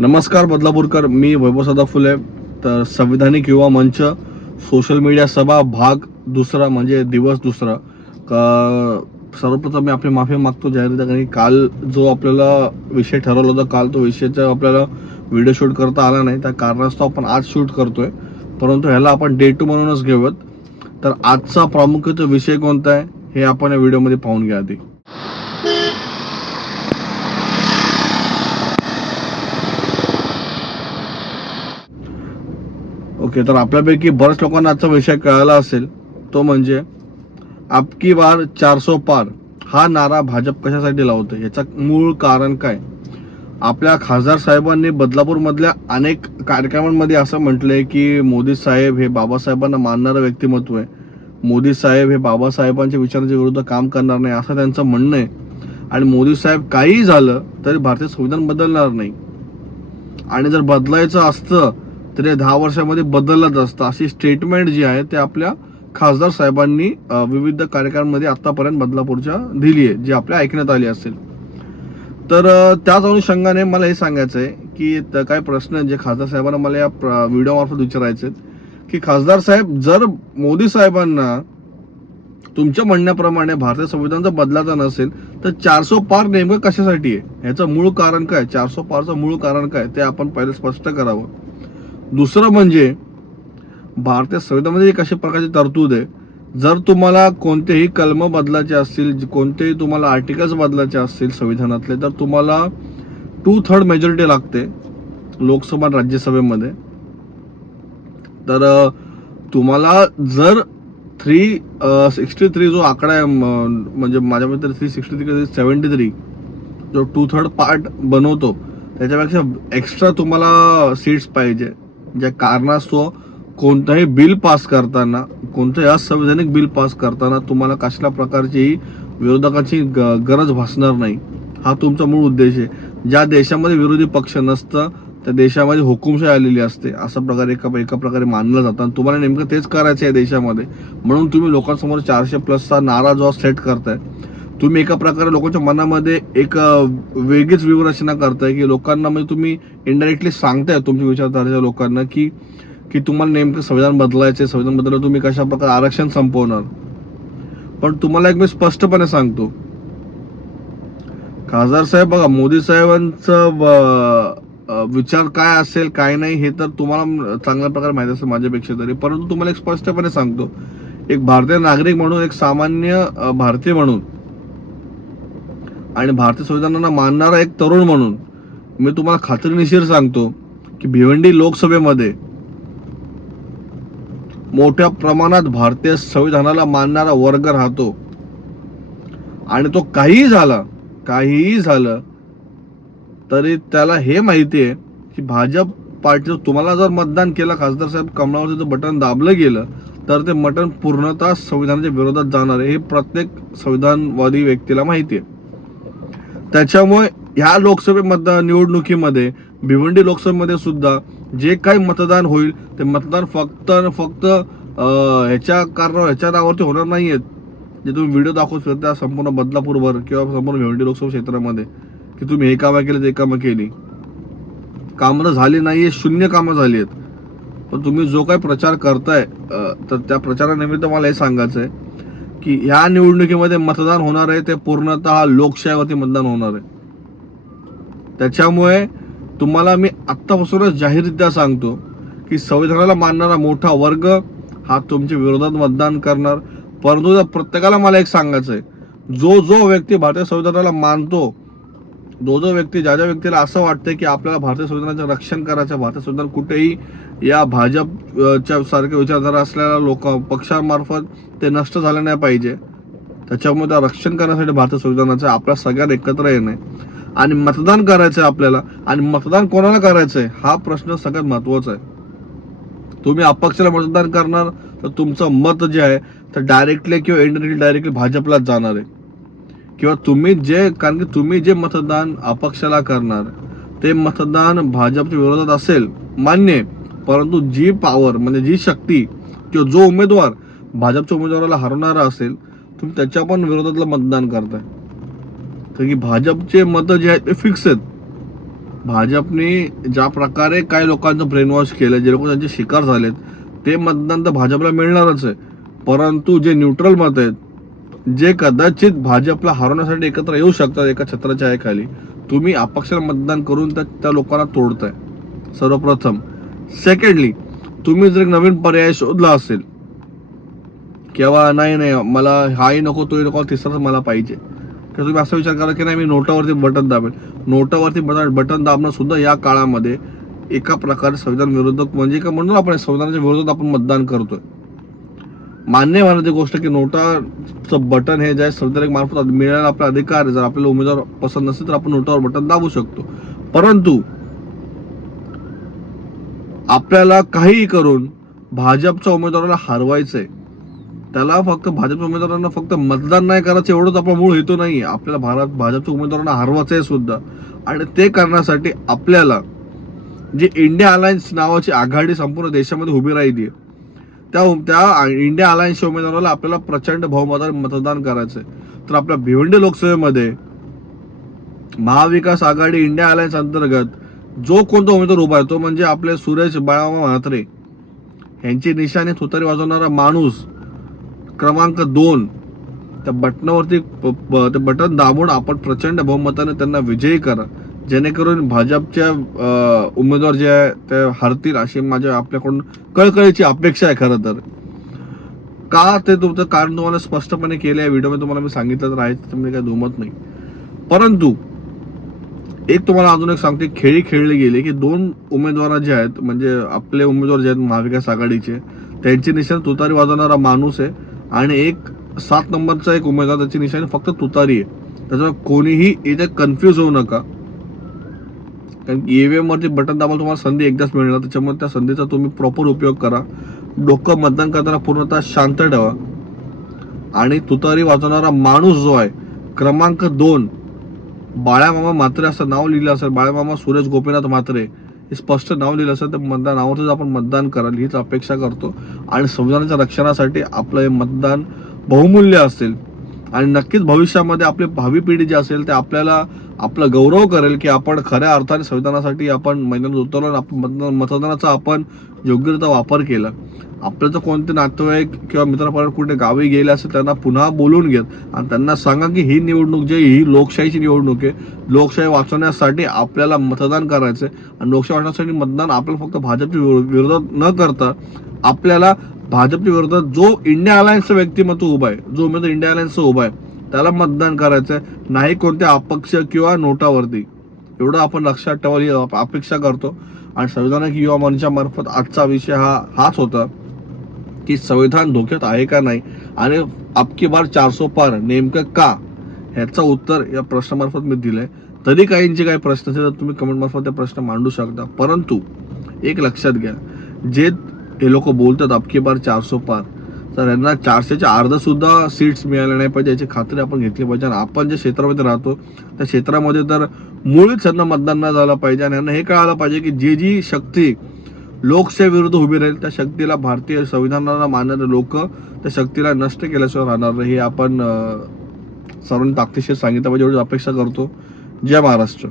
नमस्कार बदलापूरकर. मी वैभव सदा फुले तर संविधानिक युवा मंच सोशल मीडिया सभा भाग दुसरा म्हणजे दिवस दुसरा. का सर्वप्रथम मी आपली माफी मागतो जाहीर कारण काल जो आपल्याला विषय ठरवला होता काल तो विषयाचा आपल्याला व्हिडिओ शूट करता आला नाही त्या कारणास्तव आपण आज शूट करतोय. परंतु ह्याला आपण डे टू म्हणूनच घेऊयात. तर आजचा प्रामुख्याचा विषय कोणता आहे हे आपण या व्हिडिओमध्ये पाहून घ्या आधी. ओके तर आपल्यापैकी बऱ्याच लोकांना आजचा विषय कळाला असेल तो म्हणजे आपकी बार चारसो पार हा नारा भाजप कशासाठी लावतो याचं मूळ कारण काय? आपल्या खासदार साहेबांनी बदलापूरमधल्या अनेक कार्यक्रमांमध्ये असं म्हटलंय की मोदी साहेब हे बाबासाहेबांना मानणारं व्यक्तिमत्व आहे. मोदी साहेब हे बाबासाहेबांच्या विचारांच्या विरुद्ध काम करणार नाही असं त्यांचं म्हणणं आहे. आणि मोदी साहेब काहीही झालं तरी भारतीय संविधान बदलणार नाही. आणि जर बदलायचं असतं तर हे दहा वर्षामध्ये बदललंच असतं. अशी स्टेटमेंट जी आहे ते आपल्या खासदार साहेबांनी विविध कार्यक्रमांमध्ये आतापर्यंत बदलापूरच्या दिली आहे जी आपल्या ऐकण्यात आली असेल. तर त्याच अनुषंगाने मला हे सांगायचं आहे की काय काही प्रश्न जे खासदार साहेबांना मला या व्हिडिओमार्फत विचारायचे आहेत. की खासदार साहेब जर मोदी साहेबांना तुमच्या म्हणण्याप्रमाणे भारतीय संविधान जर बदलाचा नसेल तर चारसो पार नेमकं कशासाठी आहे? ह्याचं मूळ कारण काय? चारसो पारचं मूळ कारण काय? ते आपण पहिले स्पष्ट करावं. दुसरं म्हणजे भारतीय संविधानामध्ये एक अशा प्रकारची तरतूद आहे. जर तुम्हाला कोणतेही कलम बदलायचे असतील कोणतेही तुम्हाला आर्टिकल्स बदलायचे असतील संविधानातले तर तुम्हाला टू थर्ड मेजॉरिटी लागते लोकसभा राज्यसभेमध्ये. तर तुम्हाला जर थ्री सिक्स्टी थ्री जो आकडा आहे म्हणजे माझ्या मते three sixty three seventy three जो टू थर्ड पार्ट बनवतो त्याच्यापेक्षा एक्स्ट्रा तुम्हाला सीट्स पाहिजे. ज्या कारणास्तव कोणतंही बिल पास करताना कोणतंही असंवैधानिक बिल पास करताना तुम्हाला कसल्या प्रकारची विरोधकाची ग- गरज भासणार नाही. हा तुमचा मूळ उद्देश आहे. ज्या देशामध्ये विरोधी पक्ष नसतं त्या देशामध्ये हुकुमशाही आलेली असते. असं प्रकारे एका एका प्रकारे मानलं जातं. आणि तुम्हाला नेमकं तेच करायचं आहे देशामध्ये. म्हणून तुम्ही लोकांसमोर चारशे प्लसचा नारा जो सेट करताय तुम्ही एका प्रकारे लोकांच्या मनामध्ये एक वेगळीच व्यूहरचना करताय की लोकांना म्हणजे तुम्ही इनडायरेक्टली सांगताय तुमच्या विचारधारेच्या लोकांना की की तुम्हाला नेमकं संविधान बदलायचे संविधान बदललं तुम्ही कशा प्रकारे आरक्षण संपवणार? पण तुम्हाला एक मी स्पष्टपणे सांगतो. खासदार साहेब बघा मोदी साहेबांचं विचार काय असेल काय नाही हे तर तुम्हाला चांगल्या प्रकारे माहिती असेल माझ्यापेक्षा तरी. परंतु तुम्हाला एक स्पष्टपणे सांगतो. एक भारतीय नागरिक म्हणून एक सामान्य भारतीय म्हणून आणि भारतीय संविधानाला मानणारा एक तरुण म्हणून मी तुम्हाला खात्रीनिशीर सांगतो की भिवंडी लोकसभेमध्ये मोठ्या प्रमाणात भारतीय संविधानाला मानणारा वर्ग राहतो. आणि तो काहीही झाला काहीही झालं तरी त्याला हे माहिती आहे की भाजप पार्टी तुम्हाला जर मतदान केलं खासदार साहेब कमळावरचं जर बटन दाबलं गेलं तर ते बटन पूर्णतः संविधानाच्या विरोधात जाणार आहे. हे प्रत्येक संविधानवादी व्यक्तीला माहिती आहे. त्याच्यामुळे ह्या लोकसभे मतदान निवडणुकीमध्ये भिवंडी लोकसभेमध्ये सुद्धा जे काही मतदान होईल ते मतदान फक्त फक्त ह्याच्या कारणावर ह्याच्या नावावरती होणार नाही आहेत जे तुम्ही व्हिडिओ दाखवू शकता संपूर्ण बदलापूरवर किंवा संपूर्ण भिवंडी लोकसभा क्षेत्रामध्ये की तुम्ही हे कामं केली ते कामं केली. कामं तर झाली नाही आहे शून्य कामं झाली आहेत पण तुम्ही जो काही प्रचार करताय तर त्या प्रचारानिमित्त मला हे सांगायचं आहे की ह्या निवडणुकीमध्ये मतदान होणार आहे ते पूर्णतः लोकशाहीवरती मतदान होणार आहे. त्याच्यामुळे तुम्हाला मी आत्तापासूनच जाहीररित्या सांगतो की संविधानाला मानणारा मोठा वर्ग हा तुमच्या विरोधात मतदान करणार. परंतु त्या प्रत्येकाला मला एक सांगायचं आहे जो जो व्यक्ती भारतीय संविधानाला मानतो जो जो व्यक्ती ज्या ज्या व्यक्तीला असं वाटतंय की आपल्याला भारतीय संविधानाचं रक्षण करायचं भारतीय संविधान कुठेही या भाजपच्या सारख्या विचारधारा असलेल्या लोक पक्षामार्फत ते नष्ट झालं नाही पाहिजे. त्याच्यामुळे त्या रक्षण करण्यासाठी भारतीय संविधानाचं आपल्या सगळ्यात एकत्र येणं आणि मतदान करायचं आहे आपल्याला. आणि मतदान कोणाला करायचं आहे हा प्रश्न सगळ्यात महत्त्वाचा आहे. तुम्ही अपक्षाला मतदान करणार तर तुमचं मत जे आहे तर डायरेक्टली किंवा इनडायरेक्टली डायरेक्टली भाजपलाच जाणार आहे. किंवा तुम्ही जे कारण की तुम्ही जे मतदान अपक्षाला करणार ते मतदान भाजपच्या विरोधात असेल मान्य परंतु जी पॉवर म्हणजे जी शक्ती किंवा जो उमेदवार भाजपच्या उमेदवाराला हरवणारा असेल तुम्ही त्याच्या पण विरोधातलं मतदान करताय. तर की भाजपचे मतं जे आहेत ते फिक्स आहेत. भाजपने ज्या प्रकारे काही लोकांचं ब्रेन वॉश केलं जे लोक त्यांचे शिकार झालेत ते मतदान तर भाजपला मिळणारच आहे. परंतु जे न्यूट्रल मत आहेत जे कदाचित भाजपला हरवण्यासाठी एकत्र येऊ शकतात एका छत्राच्या खाली तुम्ही अपक्षाला मतदान करून त्या त्या लोकांना तोडताय. सर्वप्रथम. सेकंडली तुम्ही जर एक नवीन पर्याय शोधला असेल किंवा नाही नाही मला हाही नको तोही नको तिसराच मला पाहिजे. तर तुम्ही असा विचार करा की नाही मी नोटावरती बटन दाबेल नोटावरती बटन बटन दाबणं सुद्धा या काळामध्ये एका प्रकारे संविधान विरोधक म्हणजे का म्हणून आपण संविधानाच्या विरोधात आपण मतदान करतोय. मान्य मानाची गोष्ट की नोटाचं बटन हे ज्या संविधानिक मार्फत मिळायला आपला अधिकार आहे जर आपल्याला उमेदवार पसंत नसेल तर आपण नोटावर बटन दाबू शकतो. परंतु आपल्याला काहीही करून भाजपच्या उमेदवाराला हरवायचंय. त्याला फक्त भाजपच्या उमेदवारांना फक्त मतदान नाही करायचं एवढंच आपला मूळ हेतू नाही आपल्याला भारत भाजपच्या उमेदवारांना हरवायचं आहे सुद्धा. आणि ते करण्यासाठी आपल्याला जी इंडिया अलायन्स नावाची आघाडी संपूर्ण देशामध्ये उभी राहिली आहे त्या त्या इंडिया अलायन्सच्या उमेदवाराला आपल्याला प्रचंड बहुमतात मतदान करायचंय. तर आपल्या भिवंडी लोकसभेमध्ये महाविकास आघाडी इंडिया अलायन्स अंतर्गत जो कोणता उमेदवार उभा आहे तो म्हणजे आपले सुरेश बाळामा म्हात्रे. यांची निशाने थुतारी वाजवणारा माणूस क्रमांक दोन. त्या बटनावरती ते बटन दाबून आपण प्रचंड बहुमताने त्यांना विजयी करा. जेणेकरून भाजपच्या उमेदवार जे आहे ते हरतील अशी माझ्या आपल्याकडून कळकळीची अपेक्षा आहे खरं तर. का ते तुमचं कारण तुम्हाला स्पष्टपणे केलं आहे व्हिडिओमध्ये तुम्हाला मी सांगितलं तर आहे त्याच्यामध्ये काही दुमत नाही. परंतु एक तुम्हाला अजून एक सांगते खेळी खेळले गेले की दोन उमेदवार जे आहेत म्हणजे आपले उमेदवार जे आहेत महाविकास आघाडीचे त्यांची निशाण तुतारी वाजवणारा माणूस आहे आणि एक सात नंबरचा एक उमेदवार त्याची निशाणी फक्त तुतारी आहे. त्याच्यामुळे कोणीही इथे कन्फ्यूज होऊ नका. कारण ईव्हीएम वरती बटन दाबायला तुम्हाला संधी एकदाच मिळणार त्याच्यामुळे त्या संधीचा तुम्ही प्रॉपर उपयोग करा. डोकं मतदान करताना पूर्णतः शांत ठेवा. आणि तुतारी वाजवणारा माणूस जो आहे क्रमांक दोन बाळ्यामामा मात्रे असं नाव लिहिलं असेल बाळ्यामामा सूरज गोपीनाथ मात्रे हे स्पष्ट नाव लिहिलं असेल तर मतदानावरच आपण मतदान कराल हीच अपेक्षा करतो. आणि संविधानाच्या रक्षणासाठी आपलं हे मतदान बहुमूल्य असेल. आणि नक्कीच भविष्यामध्ये आपली भावी पिढी जी असेल ते आपल्याला आपला गौरव करेल की आपण खऱ्या अर्थाने संविधानासाठी आपण मैदानात उतरलो आणि आपण मतदान मतदानाचा आपण योग्यरित्या वापर केला. आपलं तर कोणते नातेवाईक किंवा मित्रपरिवार कुठे गावी गेले असेल त्यांना पुन्हा बोलून घेत आणि त्यांना सांगा की ही निवडणूक जे ही लोकशाहीची निवडणूक आहे. लोकशाही वाचवण्यासाठी आपल्याला मतदान करायचं आहे आणि लोकशाही वाचवण्यासाठी मतदान आपल्याला फक्त भाजपच्या विरोधात न करता आपल्याला भाजपच्या विरोधात जो इंडिया अलायन्सचं व्यक्तिमत्व उभा आहे जो उमेदवार इंडिया अलायन्सचा उभा आहे त्याला मतदान करायचं आहे नाही कोणत्या अपक्ष किंवा नोटावरती. एवढं आपण लक्षात ठेवाल ही अपेक्षा करतो. आणि संविधानिक युवा मंचामार्फत आजचा विषय हा हाच होता की संविधान धोक्यात आहे का नाही आणि अबकी बार चारसो पार नेमकं का? ह्याचं उत्तर या प्रश्नामार्फत मी दिलं आहे तरी काहींचे काही प्रश्न असेल तर तुम्ही कमेंटमार्फत ते प्रश्न मांडू शकता. परंतु एक लक्षात घ्या. जे हे लोक बोलतात अबकी बार चारसो पार. तर यांना चारशेच्या अर्ध सुद्धा सीट्स मिळाल्या नाही पाहिजे याची खात्री आपण घेतली पाहिजे. आणि आपण ज्या क्षेत्रामध्ये राहतो त्या क्षेत्रामध्ये तर मुळीच यांना मतदान न झालं पाहिजे. आणि यांना हे कळालं पाहिजे की जी जी शक्ती लोकशाहीविरुद्ध उभी राहील त्या शक्तीला भारतीय संविधानाला मानणारे लोक त्या शक्तीला नष्ट केल्याशिवाय राहणार नाही. हे आपण सर्वांनी ताकदीशीर सांगितलं पाहिजे एवढी अपेक्षा करतो. जय महाराष्ट्र.